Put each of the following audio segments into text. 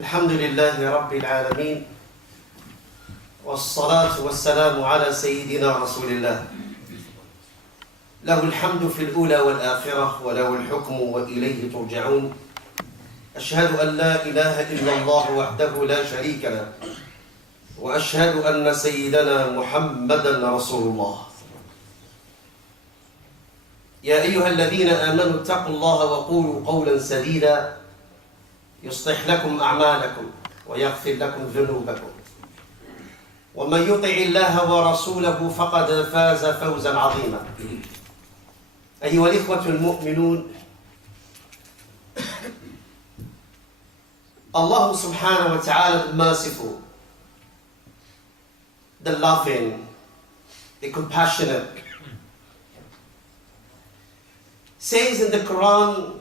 الحمد لله رب العالمين والصلاة والسلام على سيدنا رسول الله له الحمد في الأولى والآخرة وله الحكم وإليه ترجعون أشهد أن لا إله إلا الله وحده لا شريك له وأشهد أن سيدنا محمدا رسول الله يا أيها الذين آمنوا اتقوا الله وقولوا قولا سديدا يصلح لكم أعمالكم ويغفر لكم ذنوبكم ومن يطع الله ورسوله فقد فاز فوزا عظيما أيها الإخوة المؤمنون Allah subhanahu wa ta'ala, the merciful, the loving, the compassionate, says in the Quran,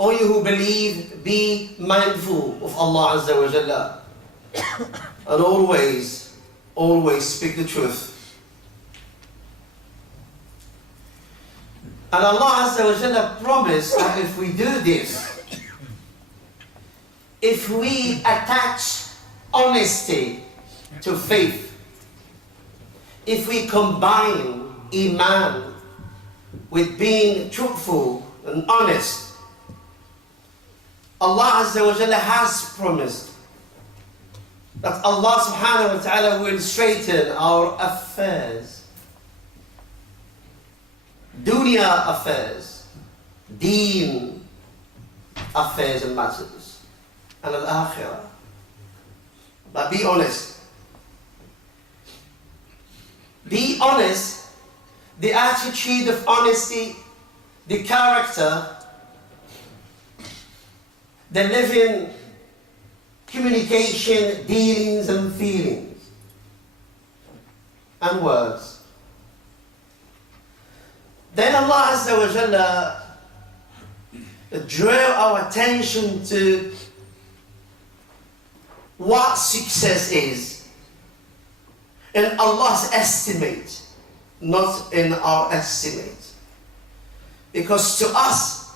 O you who believe, be mindful of Allah Azza wa Jalla and always speak the truth. And Allah Azza wa Jalla promised that if we do this, if we attach honesty to faith, if we combine Iman with being truthful and honest, Allah Azza wa Jalla has promised that Allah subhanahu wa ta'ala will straighten our affairs, dunya affairs, deen affairs and matters, and al-akhirah. But be honest. Be honest. The attitude of honesty, the character, the living communication, dealings and feelings and words. Then Allah Azza wa Jalla drew our attention to what success is in Allah's estimate, not in our estimate. Because to us,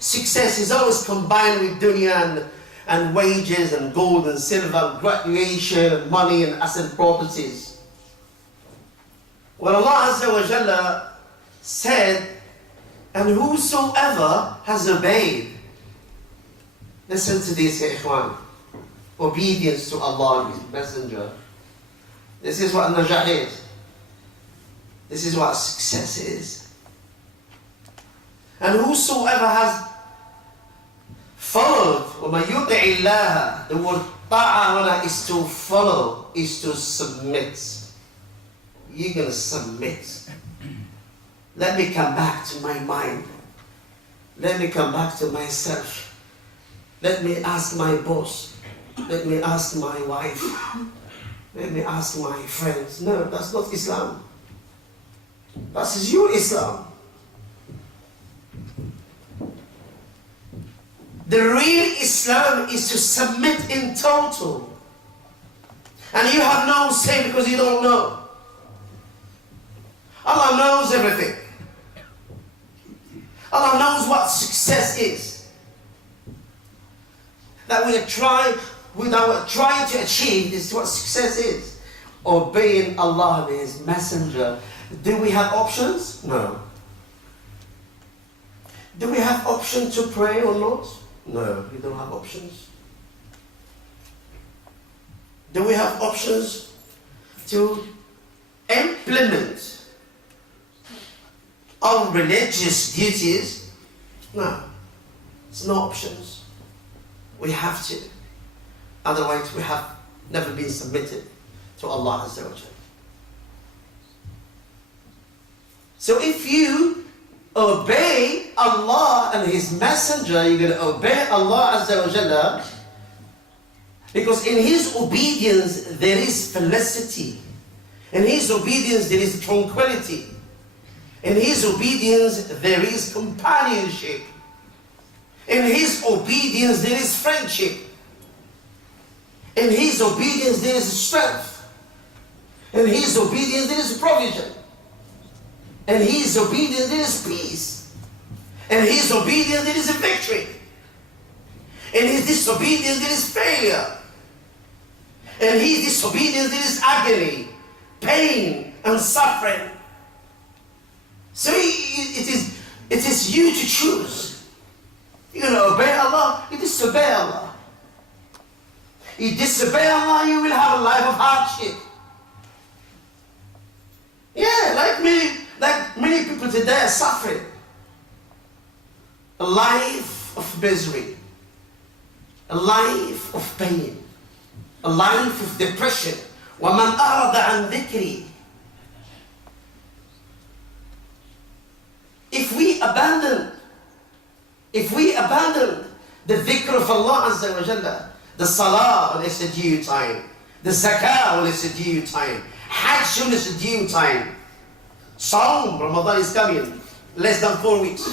success is always combined with dunya and wages and gold and silver, graduation and money and asset properties. When Allah Azza wa Jalla said, and whosoever has obeyed, listen to this, ya ikhwan, obedience to Allah and His Messenger. This is what najah is. This is what success is. And whosoever has followed, وَمَن يُطِعِ اللَّهَ, the word ta'ah is to follow, is to submit. You're going to submit. Let me come back to my mind. Let me come back to myself. Let me ask my boss. Let me ask my wife. Let me ask my friends. No, that's not Islam. That's your Islam. The real Islam is to submit in total. And you have no say because you don't know. Allah knows everything. Allah knows what success is. That we are trying to achieve is what success is. Obeying Allah and His Messenger. Do we have options? No. Do we have option to pray or not? No, we don't have options. Do we have options to implement our religious duties? No, it's no options. We have to. Otherwise, we have never been submitted to Allah Azza wa Jalla. So if you obey Allah and His Messenger, you're going to obey Allah Azza wa Jalla, because in His obedience there is felicity. In His obedience there is tranquility. In His obedience there is companionship. In His obedience there is friendship. In His obedience there is strength. In His obedience there is provision. In His obedience there is peace. In His obedience there is a victory. In his disobedience there is failure. In his disobedience there is agony, pain and suffering. So it is you to choose. You're going to obey Allah, you disobey Allah. You disobey Allah, you will have a life of hardship. Yeah, like many people today are suffering. A life of misery, a life of pain, a life of depression. وَمَنْ أَعْرَضَ عَنْ ذِكْرِي. If we abandon the dhikr of Allah Azza wa Jalla, the salah when it's a due time, the zakah when it's a due time, hajj when it's a due time, Saum, Ramadan is coming, less than 4 weeks,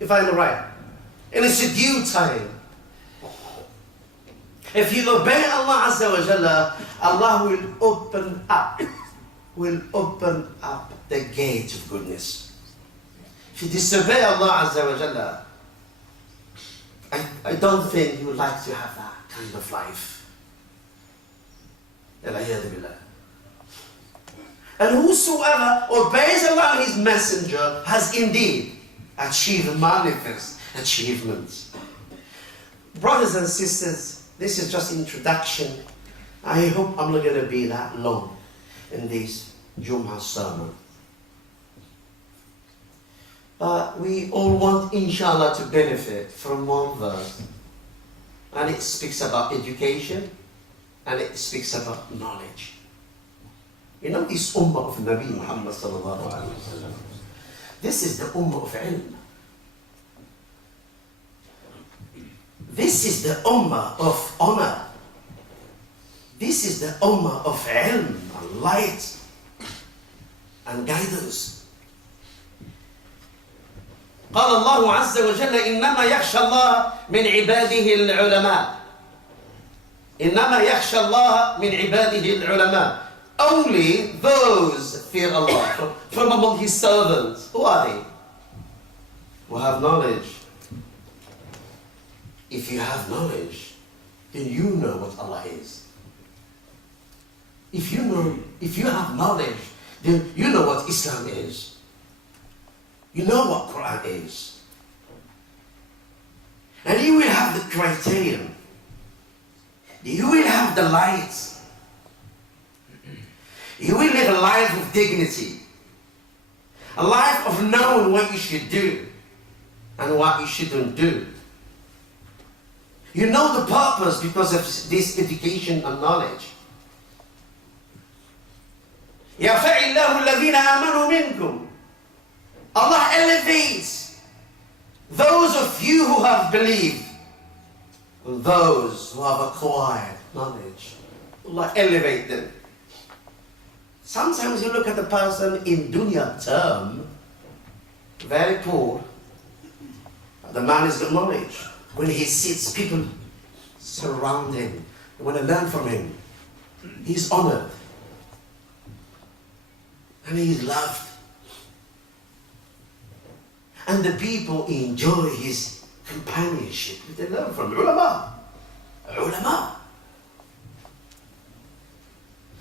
if I'm right, and it's a due time. If you obey Allah Azza wa Jalla, Allah will open up the gate of goodness. If you disobey Allah Azza wa Jalla, I don't think you would like to have that kind of life. And whosoever obeys Allah and His Messenger has indeed achieved manifest achievements. Brothers and sisters, this is just introduction. I hope I'm not going to be that long in this Jummah sermon. But we all want, inshallah, to benefit from one verse. And it speaks about education, and it speaks about knowledge. You know this ummah of Nabi Muhammad sallallahu alayhi wa sallam. This is the ummah of ilm. This is the ummah of honor. This is the ummah of ilm, and light, and guidance. قال الله عز وجل إنما يخشى الله من عباده العلماء. إنما يخشى الله من عباده العلماء. Only those fear Allah from among His servants. Who are they? Who have knowledge. If you have knowledge, then you know what Allah is. If you have knowledge, then you know what Islam is. You know what Quran is. And you will have the criterion. You will have the light. You will live a life of dignity. A life of knowing what you should do and what you shouldn't do. You know the purpose because of this education and knowledge. يَرْفَعِ اللَّهُ الَّذِينَ آمَنُوا مِنْكُمْ. Allah elevates those of you who have believed, those who have acquired knowledge. Allah elevate them. Sometimes you look at the person in dunya term, very poor. The man has got knowledge. When he sits, people surround him. They want to learn from him. He's honored. And he's loved. And the people enjoy his companionship. They learn from ulama. Ulama.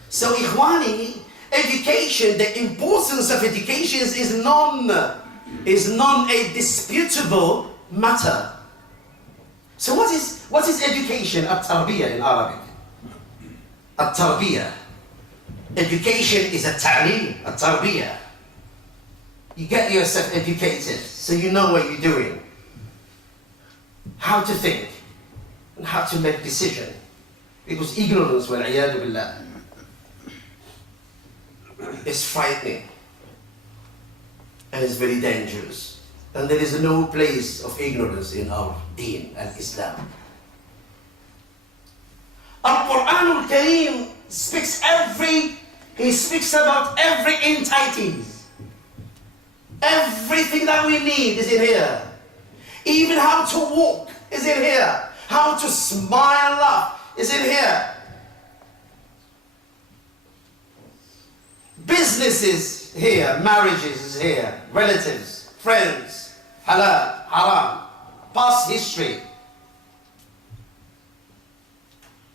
So, ikhwani, education, the importance of education is non a disputable matter. So what is education? At-tarbiyah in Arabic. At-tarbiyah. Education is a ta'lim, at-tarbiyah. You get yourself educated so you know what you're doing. How to think and how to make decision. Because ignorance, wal-'iyadu billah, is frightening and it's very dangerous. And there is no place of ignorance in our deen and Islam. Al-Quran al-Kareem speaks about every entities. Everything that we need is in here. Even how to walk is in here. How to smile and laugh is in here. Businesses here, marriages is here, relatives, friends, halal, haram, past history.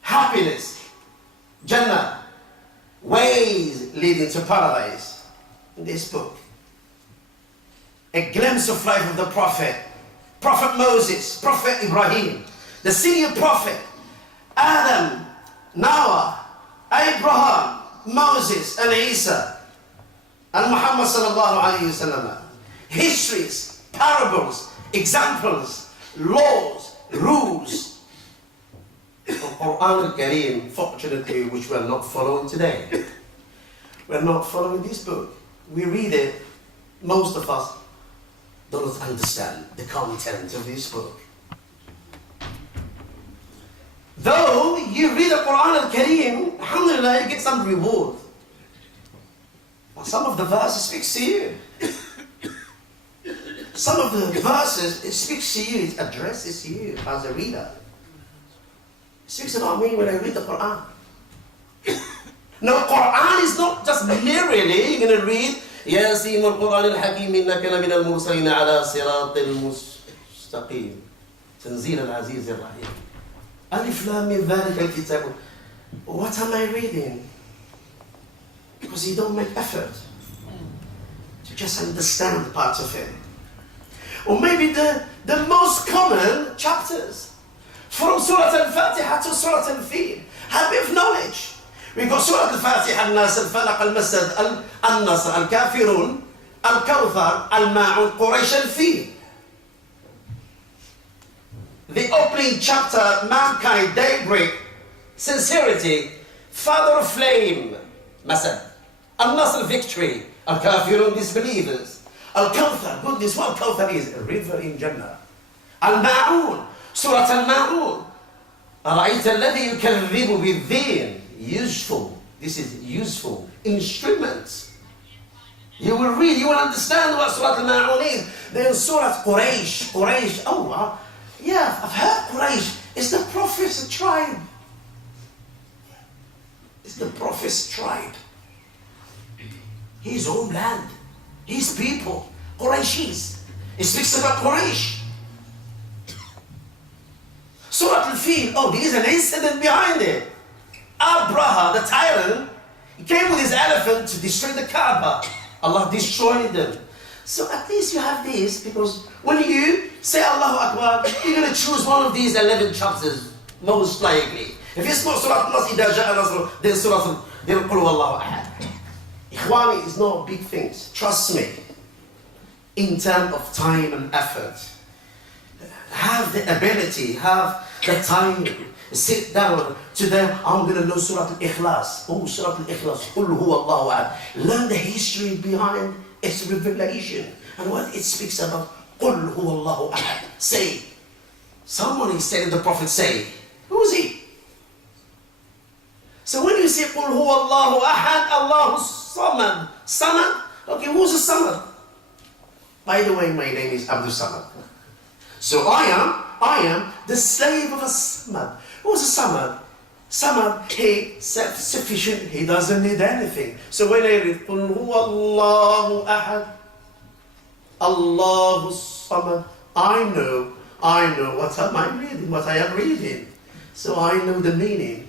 happiness, Jannah, ways leading to paradise. In this book, a glimpse of life of the Prophet, Prophet Moses, Prophet Ibrahim, the senior prophet, Adam, Noah, Abraham, Moses, and Isa, and Muhammad sallallahu alayhi wasallam. Histories, parables, examples, laws, rules. The Quran al-Kareem, fortunately, which we are not following today. We are not following this book. We read it, most of us don't understand the content of this book. Though you read the Quran al-Kareem, alhamdulillah, you get some reward. But some of the verses speaks to you. Some of the verses, it speaks to you, it addresses you as a reader. It speaks about me when I read the Quran. Now, Quran is not just merely, you're going to read, ياسين القرآن الحكيم إنك لمن المرسلين على صراط المستقيم تنزيل العزيز الرحيم ألف لام من ذلك الكتاب. What am I reading? Because you don't make effort to just understand part of it. Or maybe the most common chapters, from Surah Al-Fatiha to Surah Al-Fil, have a bit of knowledge. We've got Surah Al-Fatiha, Al-Nas, Al-Falaq, Al-Masjid, Al-Nasr, Al-Kafirun, Al-Kawthar, Al-Ma'un, Quraysh, Al-Fil. The opening chapter, mankind, daybreak, sincerity, father of flame, Masjid, Al-Nasr, victory, Al-Kafirun, disbelievers, Al-Kawthar, goodness, what Kawthar is? A river in Jannah. Al-Ma'un, Surah Al-Ma'un, أَرَأَيْتَ الَّذِي يُكَذِّبُ بِالدِّينِ. Useful. This is useful. Instruments. You will read, you will understand what Surah Al-Ma'un is. Then Surah Quraysh. Quraysh. Oh, yeah, I've heard Quraysh. It's the Prophet's tribe. It's the Prophet's tribe. His own land. His people. Qurayshis. It speaks about Quraysh. Surah Al-Fil. Oh, there is an incident behind it. Abraha, the tyrant, he came with his elephant to destroy the Kaaba. Allah destroyed them. So at least you have this, because when you say Allahu Akbar, you're going to choose one of these 11 chapters, most likely. If it's not Surah Al-Nas, إِذَا جَاءَ نَصْرُ, then Surah then قُلْ هُوَ اللَّهُ أَحَدٌ. Ikhwani, is not big things. Trust me. In terms of time and effort. Have the ability, have the time. Sit down to them. I'm going to know Surah Al-Ikhlas. Oh, Surah Al-Ikhlas. قُلْ هُوَ اللَّهُ أَحَدٌ. Learn the history behind its revelation and what it speaks about. قُلْ هُوَ اللَّهُ أَحَدٌ. Say. Someone is saying the Prophet say. Who is he? So when you say قُلْ هُوَ اللَّهُ أَحَدٌ, Allahu Samadh. Samadh? Okay, who's the Samadh? By the way, my name is Abdus. So I am the slave of a Samadh. Who's a Samadh? Samadh, he self-sufficient, he doesn't need anything. So when I read, قُلْ هُوَ اللَّهُ أَحَدٌ, Allahu Samad, I know what am I reading, what I am reading. So I know the meaning.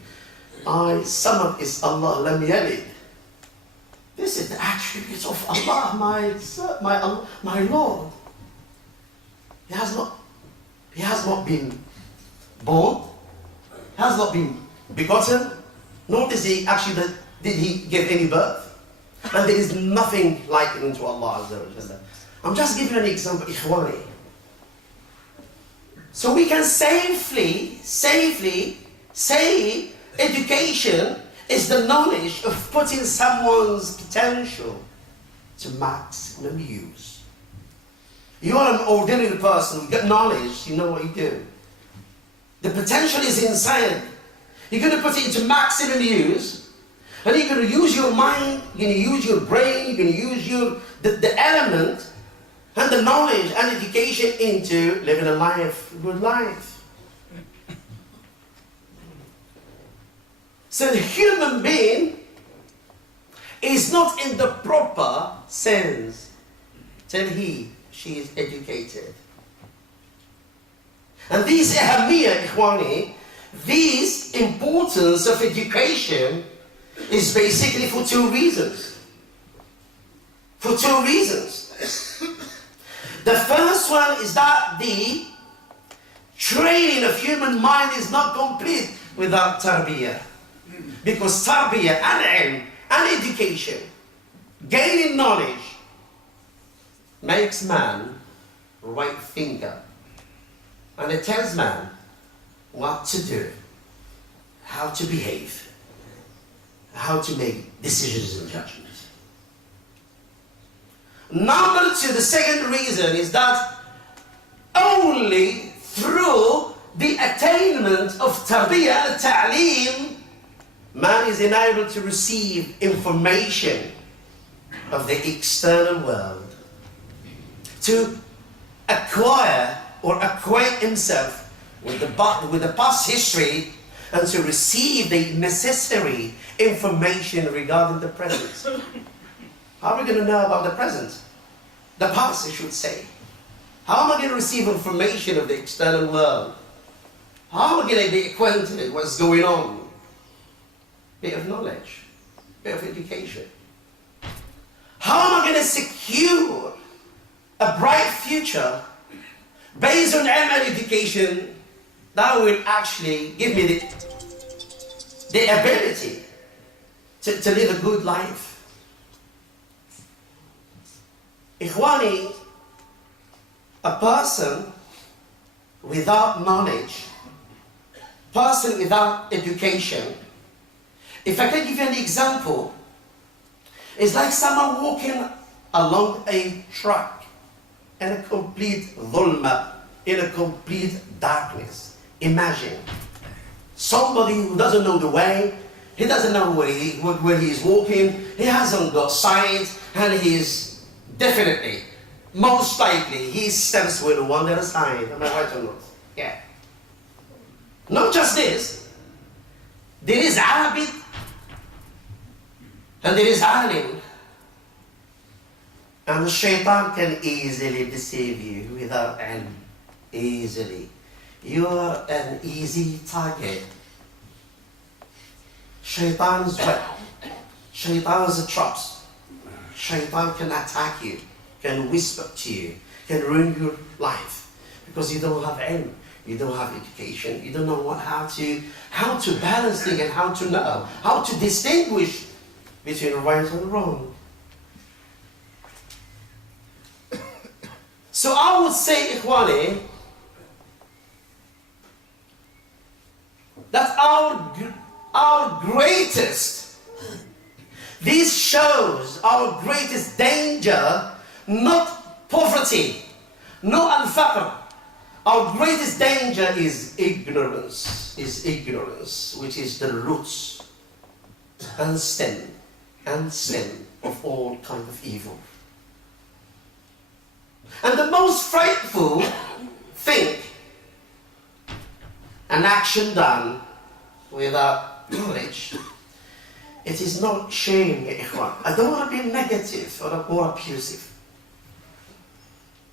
Samad is Allah, lam yalid. This is the attribute of Allah, my Lord. He has not been born, has not been begotten, nor did he give any birth. And there is nothing like him to Allah Azza wa Jalla. I'm just giving an example, Ikhwani. So we can safely say education is the knowledge of putting someone's potential to maximum use. You are an ordinary person, you get knowledge, you know what you do. The potential is inside. You're going to put it into maximum use, and you're going to use your mind, you're going to use your brain, you're going to use the element and the knowledge and education into living a life, a good life. So the human being is not in the proper sense till she is educated. And these ahamiyya, ikhwani, this importance of education is basically for two reasons. For two reasons. The first one is that the training of human mind is not complete without tarbiyah. Because tarbiyah and ilm and education, gaining knowledge, makes man right thinker. And it tells man what to do, how to behave, how to make decisions and judgments. Number two, the second reason is that only through the attainment of tarbiyah and ta'aleem, man is enabled to receive information of the external world, to acquire or acquaint himself with the past history, and to receive the necessary information regarding the present. How are we going to know about the present? The past, I should say. How am I going to receive information of the external world? How am I going to be acquainted with what's going on? Bit of knowledge, bit of education. How am I going to secure a bright future based on ilm and education that will actually give me the ability to live a good life? Ikhwani, a person without knowledge, person without education, if I can give you an example, it's like someone walking along a track in a complete dhulma, in a complete darkness. Imagine somebody who doesn't know the way, he doesn't know where he's walking, he hasn't got signs, and he's definitely, most likely, his steps will wander aside. Am I right or not? Yeah. Not just this, there is Abid and there is Alim. And the shaitan can easily deceive you without ilm. Easily. You are an easy target. Shaitan's web. Shaitan's traps. Shaitan can attack you, can whisper to you, can ruin your life because you don't have ilm, you don't have education, you don't know how to balance things and how to know, how to distinguish between right and wrong. So I would say, Ikhwani, that our greatest, this shows our greatest danger, not poverty, not al-faqr. Our greatest danger is ignorance, which is the roots and stem of all kind of evil. And the most frightful thing, an action done without knowledge, it is not shame, ya ikhwan. I don't want to be negative or abusive.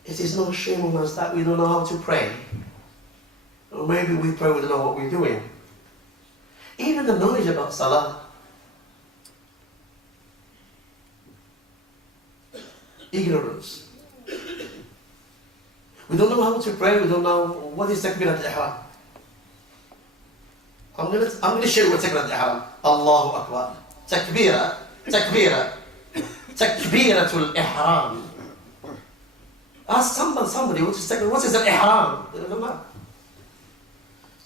It is no shame on us that we don't know how to pray. Or maybe we pray, we don't know what we're doing. Even the knowledge about salah. Ignorance. We don't know how to pray, we don't know what is takbirat al-ihram. I'm going to share what takbirat al-ihram. Allahu Akbar. Takbiratul ihram. Ask somebody what is takbirah. What is an ihram? They don't know.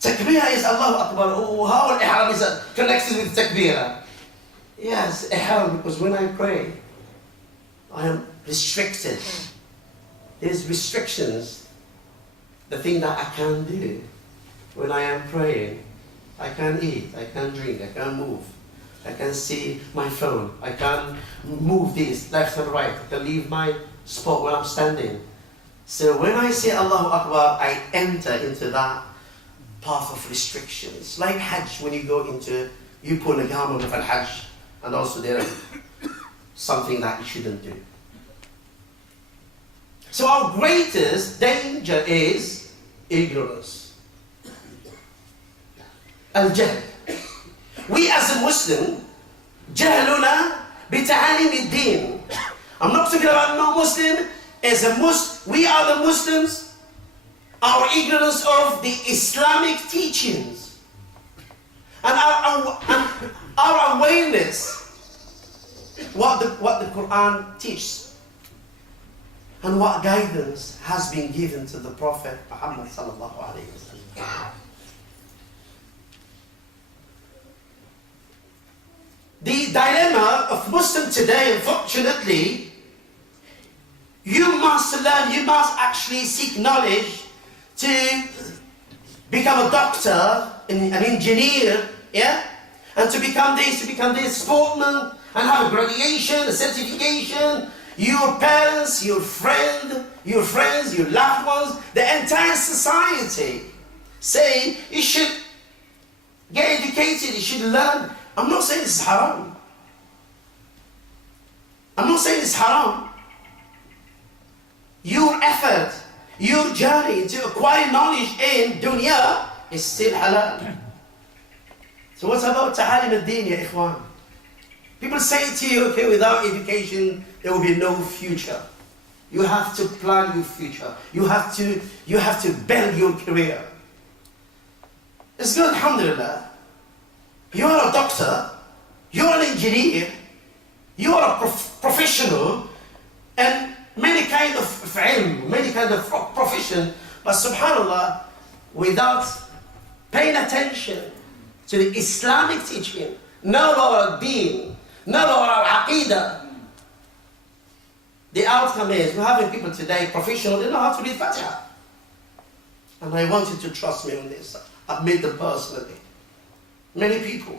Takbirah is Allahu Akbar. Oh, how ihram is connected with takbirah? Yes, ihram, because when I pray, I am restricted. There's restrictions. The thing that I can do when I am praying, I can't eat, I can't drink, I can't move. I can see my phone. I can move this left and right. I can leave my spot where I'm standing. So when I say Allahu Akbar, I enter into that path of restrictions. Like Hajj, when you go into, you pull a garment of al-Hajj, and also there something that you shouldn't do. So our greatest danger is ignorance. الجهل. We as a Muslim, جهلنا بتعاليم الدين. I'm not talking about no Muslim. As a Muslim, we are the Muslims. Our ignorance of the Islamic teachings and our awareness what the Quran teaches and what guidance has been given to the Prophet Muhammad sallallahu alaihi wasallam. The dilemma of Muslim today, unfortunately, you must learn, you must actually seek knowledge to become a doctor, an engineer, yeah? And to become this sportsman, and have a graduation, a certification. Your parents, your friends, your loved ones, the entire society say you should get educated, you should learn. I'm not saying this is haram. I'm not saying it's haram. Your effort, your journey to acquire knowledge in dunya is still halal. So what about ta'alim al-din, ya ikhwan? People say to you, okay, without education, there will be no future. You have to plan your future. You have to build your career. It's good, alhamdulillah. You are a doctor, you are an engineer, you are a professional, and many kind of ilm, many kind of profession, but subhanallah, without paying attention to the Islamic teaching, know about our deen, know about our aqidah, the outcome is, we're having people today, professional, they know how to read Fatiha. And I want you to trust me on this. I've met them personally. Many people.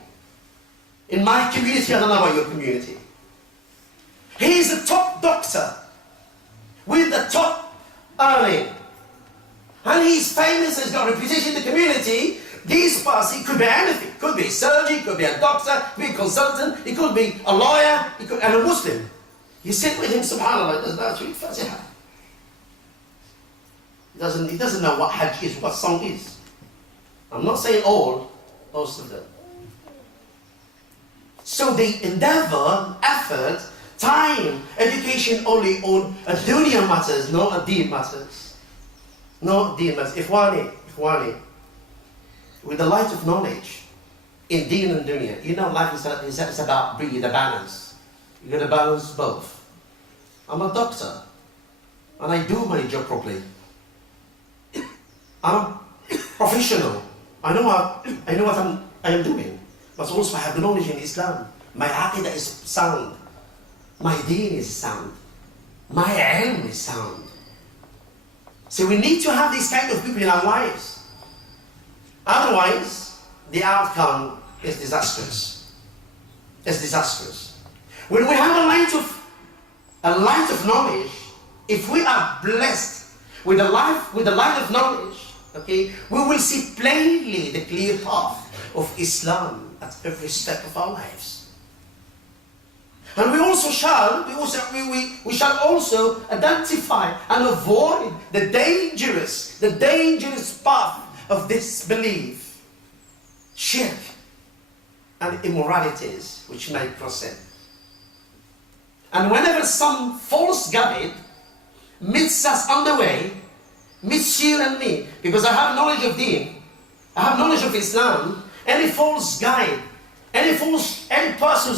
In my community, I don't know about your community. He's a top doctor with the top earning. And he's famous, he's got a reputation in the community. This person, it could be anything. It could be a surgeon, it could be a doctor, it could be a consultant, it could be a lawyer, and a Muslim. You sit with him, subhanAllah, he doesn't know how to read Fatiha. He doesn't know what Hajj is, what song is. I'm not saying all, most of them. So they endeavor, effort, time, education only on a dunya matters, not a deen matters. No deen matters. Ikhwani, with the light of knowledge in deen and dunya, you know life is about bringing the balance. You got to balance both. I'm a doctor, and I do my job properly. I'm a professional. I know what I am doing, but also I have the knowledge in Islam. My aqidah is sound. My deen is sound. My ilm is sound. So we need to have these kind of people in our lives. Otherwise, the outcome is disastrous. It's disastrous. When we have a light of knowledge, if we are blessed with the light of knowledge, okay, we will see plainly the clear path of Islam at every step of our lives. And we shall also identify and avoid the dangerous path of disbelief, shirk, and immoralities which may proceed. And whenever some false guide meets us on the way, meets you and me, because I have knowledge of deen, I have knowledge of Islam, any false guide, any person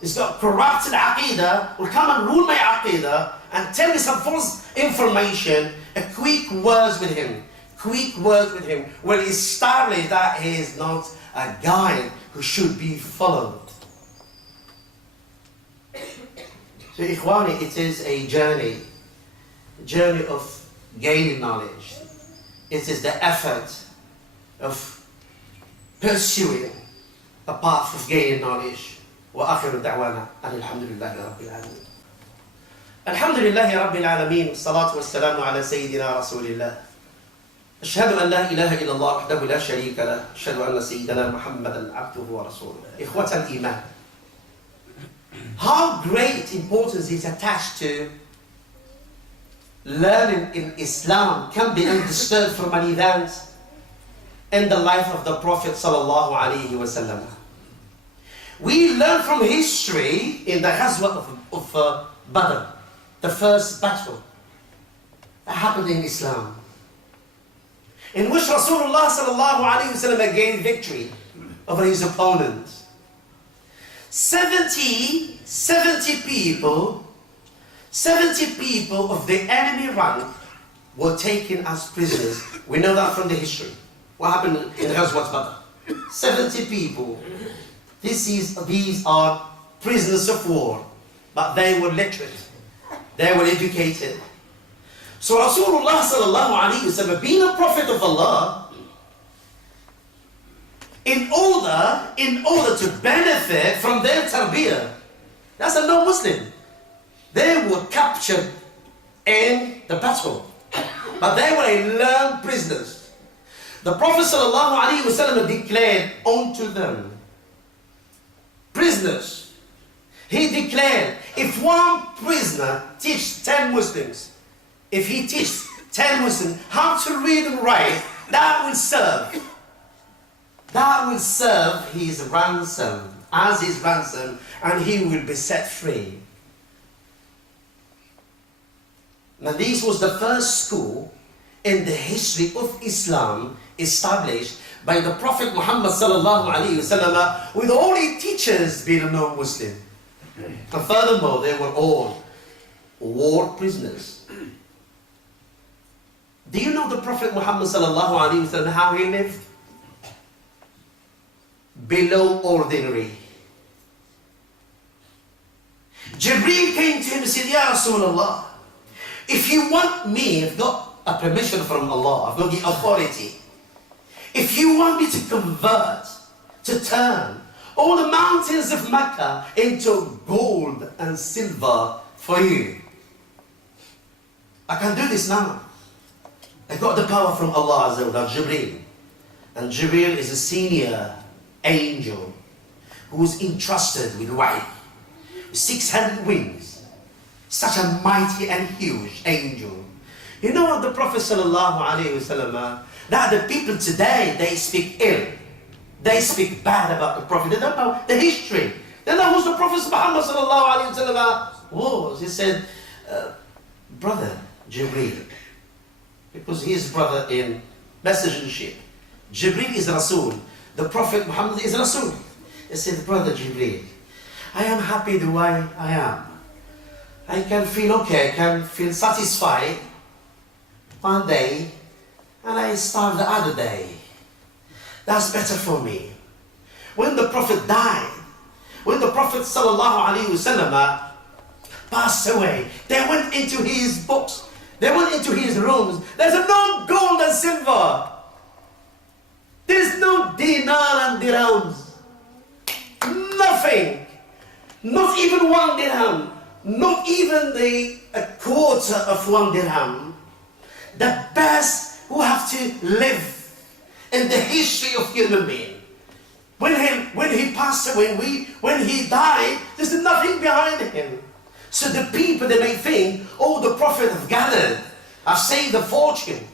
who's got corrupted aqidah will come and ruin my aqidah and tell me some false information, a quick words with him will establish that he is not a guide who should be followed. So ikhwani, it is a journey of gaining knowledge. It is the effort of pursuing a path of gaining knowledge. وآخر دعوانا أن الحمد لله رب العالمين. الحمد لله رب العالمين والصلاة والسلام على سيدنا رسول الله. أشهد أن لا إله إلا الله وحده لا شريك له. أشهد أن سيدنا محمدا عبده ورسوله. إخوة الإيمان. How great importance is attached to learning in Islam can be understood from an event in the life of the Prophet sallallahu alaihi wasallam. We learn from history in the Ghazwa of Badr, the first battle that happened in Islam, in which Rasulullah sallallahu alaihi wasallam gained victory over his opponents. 70 people of the enemy rank were taken as prisoners. We know that from the history. What happened in the Ghazwat Badr? 70 people. These are prisoners of war, but they were literate. They were educated. So Rasulullah sallallahu alaihi wasallam, being a prophet of Allah, in order to benefit from their tarbiyah, that's a non-Muslim. They were captured in the battle, but they were learned prisoners. The Prophet sallallahu alaihi wasallam declared unto them, prisoners, he declared, if one prisoner teaches 10 Muslims, if he teaches 10 Muslims how to read and write, that will serve his ransom, as his ransom, and he will be set free. Now this was the first school in the history of Islam established by the Prophet Muhammad sallallahu alaihi wasallam, with all his teachers being non-Muslim. And furthermore, they were all war prisoners. Do you know the Prophet Muhammad sallallahu alaihi wasallam, how he lived? Below ordinary. Jibreel came to him and said, Ya Rasulullah, if you want me, I've got a permission from Allah, I've got the authority. If you want me to convert, to turn all the mountains of Mecca into gold and silver for you, I can do this now. I got the power from Allah Azza wa Jalla, Jibreel. And Jibreel is a senior angel who's entrusted with wahy, 600 wings, such a mighty and huge angel. You know what the Prophet sallallahu alaihi wasallam, that the people today, they speak ill, they speak bad about the Prophet. They don't know the history. They know who the Prophet Muhammad sallallahu alaihi wasallam was. He said, brother Jibreel, because he is brother in messengership. Jibreel is Rasul. The Prophet Muhammad is Rasul. He said, brother Jibreel, I am happy the way I am. I can feel okay, I can feel satisfied one day, and I starve the other day. That's better for me. When the Prophet died, when the Prophet sallallahu alaihi wasallam passed away, they went into his books, they went into his rooms. There's no gold and silver. There's no dinar and dirhams. Nothing. Not even 1 dirham. Not even a quarter of 1 dirham. The best who have to live in the history of human being. When he passed away, when he died, there's nothing behind him. So the people, they may think, oh, the Prophet have gathered, have saved a fortune,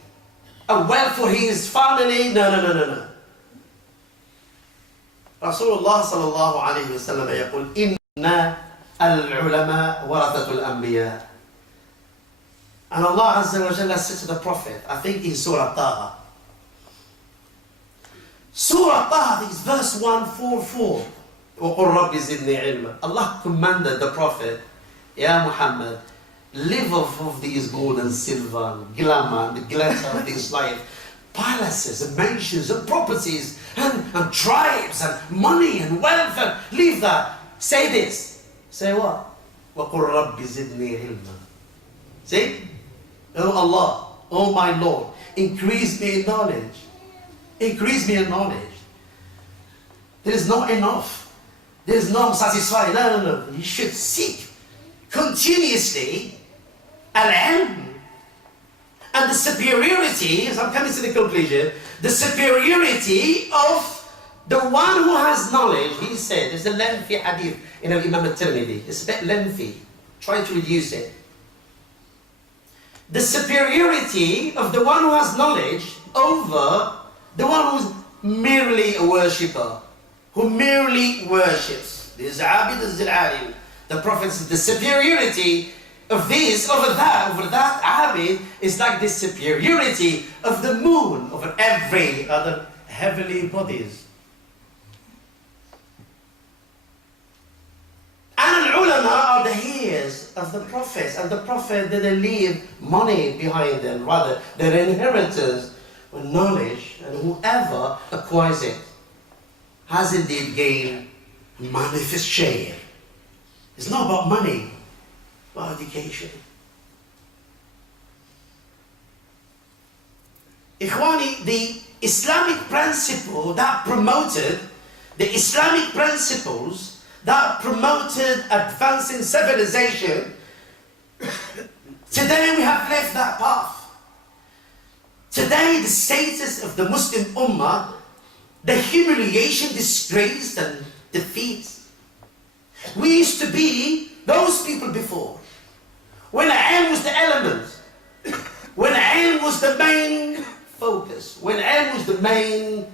a wealth for his family. No. Rasulullah sallallahu alayhi wa sallam يقول إِنَّ الْعُلَمَاء وَرَثَةُ الْأَنْبِيَاءِ. And Allah Azza wa Jalla said to the Prophet, I think in Surah Taha. Surah Taha is verse 144. وَقُلْ رَبِّ زِدْنِي عِلْمًا. Allah commanded the Prophet, Ya Muhammad, live off of these gold and silver, and glamour, and the glitter of this life, palaces and mansions and properties and tribes and money and wealth, and leave that. Say this. Say what? وَقُلْ رَبِّ زِدْنِي عِلْمًا. See? Oh Allah, oh my Lord, increase me in knowledge. Increase me in knowledge. There is not enough. There is no satisfied. No. You should seek continuously al-ilm. And the superiority, as I'm coming to the conclusion, the superiority of the one who has knowledge. He said, there's a lengthy hadith in Imaam al-Tirmidhi. It's a bit lengthy. Try to reduce it. The superiority of the one who has knowledge over The one who's merely a worshipper, who merely worships. This is Abid, this is Al-Alim. The Prophet said the superiority of this over that Abid is like the superiority of the moon over every other heavenly bodies. And ulama are the heirs of the prophets, and the prophet didn't leave money behind them, rather their inheritors were knowledge, and whoever acquires it has indeed gained manifest share. It's not about money, it's about education. Ikhwani, the Islamic principle that promoted, the Islamic principles that promoted advancing civilization, today we have left that path. Today the status of the Muslim Ummah, the humiliation, disgrace and defeat. We used to be those people before. When ilm was the element, when ilm was the main focus, when ilm was the main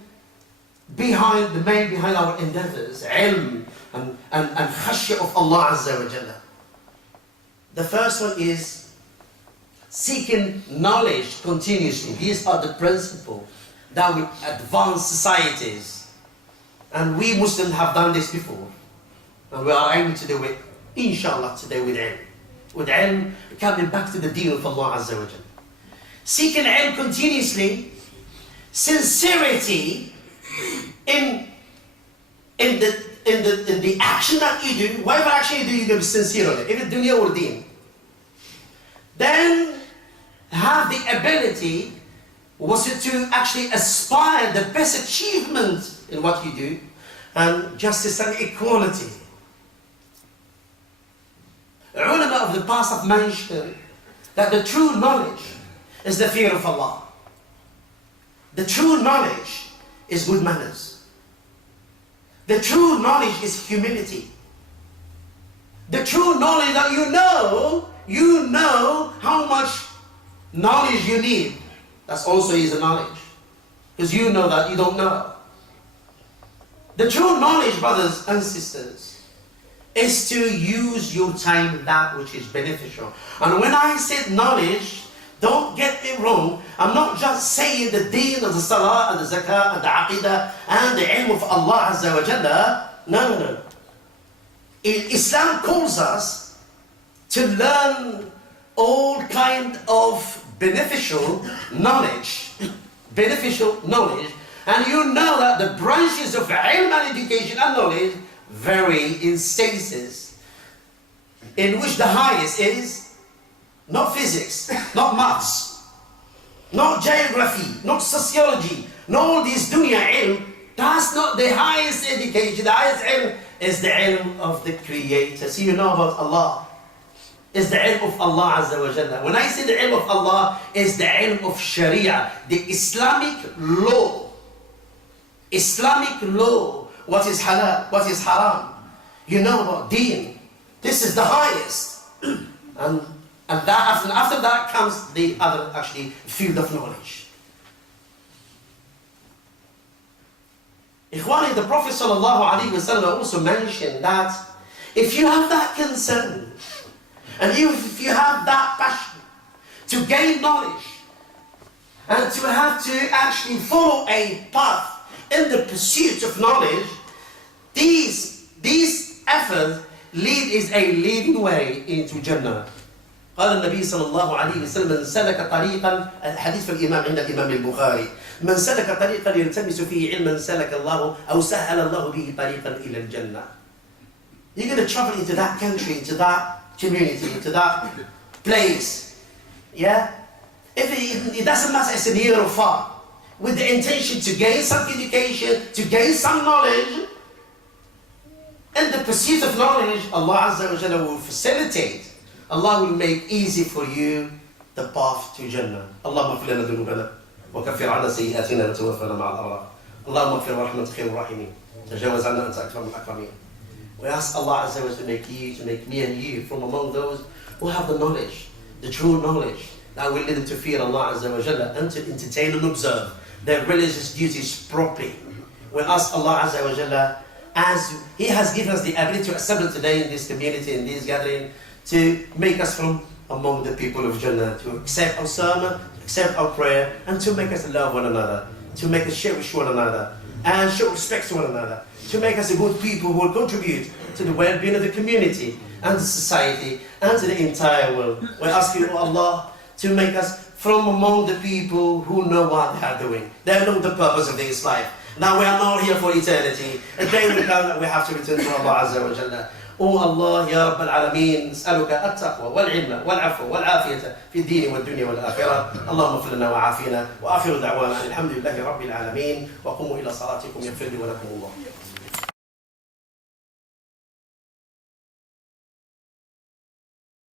behind our endeavors, ilm and khashya of Allah Azza wa Jalla. The first one is seeking knowledge continuously. These are the principles that will advance societies. And we Muslims have done this before. And we are aiming to do it, inshallah, today with ilm. With ilm, coming back to the deen of Allah Azza wa Jalla. Seeking ilm continuously, sincerity in the action that you do, whatever action you do, you're going to be sincere on it, if it's dunya or deen. Then have the ability, was it to actually aspire the best achievement in what you do, and justice and equality. Ulama of the past have mentioned that the true knowledge is the fear of Allah. The true knowledge is good manners. The true knowledge is humility. The true knowledge that you know how much knowledge you need. That's also is a knowledge. Because you know that you don't know. The true knowledge, brothers and sisters, is to use your time that which is beneficial. And when I said knowledge, don't get me wrong, I'm not just saying the deen of the salah and the zakah and the aqidah and the ilm of Allah Azza wa Jalla. No. Islam calls us to learn all kind of beneficial knowledge. And you know that the branches of ilm and education and knowledge vary in stages, in which the highest is not physics, not maths, not geography, not sociology, not all these dunya ilm. That's not the highest education. The highest ilm is the ilm of the Creator. So you know about Allah. Is the ilm of Allah Azza wa Jalla. When I say the ilm of Allah, is the ilm of Sharia, the Islamic law. Islamic law. What is halal, what is haram. You know about deen. This is the highest. And after that comes the other actually field of knowledge. Ikhwani, the Prophet ﷺ also mentioned that if you have that concern, and if you have that passion to gain knowledge, and to have to actually follow a path in the pursuit of knowledge, these efforts is a leading way into Jannah. قال النبي صلى الله عليه وسلم من سلك طريقا، الحديث في الإمام عند الإمام البخاري، من سلك طريقا يلتمس فيه علما سلك الله أو سهل الله به طريقا إلى الجنة. You're going to travel into that country, into that community, into that place. Yeah? It doesn't matter if it's near or far. With the intention to gain some education, to gain some knowledge, and the pursuit of knowledge, Allah Azza wa Jalla will facilitate. Allah will make easy for you the path to Jannah. اللهم اغفر لنا ذنوبنا وكفر عنا سيئاتنا وتوفنا مع الأبرار. اللهم اغفر ورحمة خير الراحمين. تجاوز عنا أنت أكرم الأكرمين. We ask Allah Azza wa Jalla to make me and you from among those who have the knowledge, the true knowledge, that will lead them to fear Allah Azza wa Jalla and to entertain and observe their religious duties properly. We ask Allah Azza wa Jalla, as He has given us the ability to assemble today in this community, in this gathering, to make us from among the people of Jannah, to accept our sermon, to accept our prayer, and to make us love one another, to make us cherish one another, and show respect to one another, to make us a good people who will contribute to the well-being of the community and the society and to the entire world. We ask you, Allah, to make us from among the people who know what they are doing. They know the purpose of this life. Now we are not here for eternity. A day will come that we have to return to Allah Azza wa Jalla. Oh Allah, Ya Rabb al-Alameen, نسألك التقوى والعلم والعفو والعافية في الدين والدنيا والآخرة. اللهم اغفر لنا وعافينا وآخر دعوانا الحمد لله رب العالمين وقوموا إلى صلاتكم يغفر لي ولكم الله.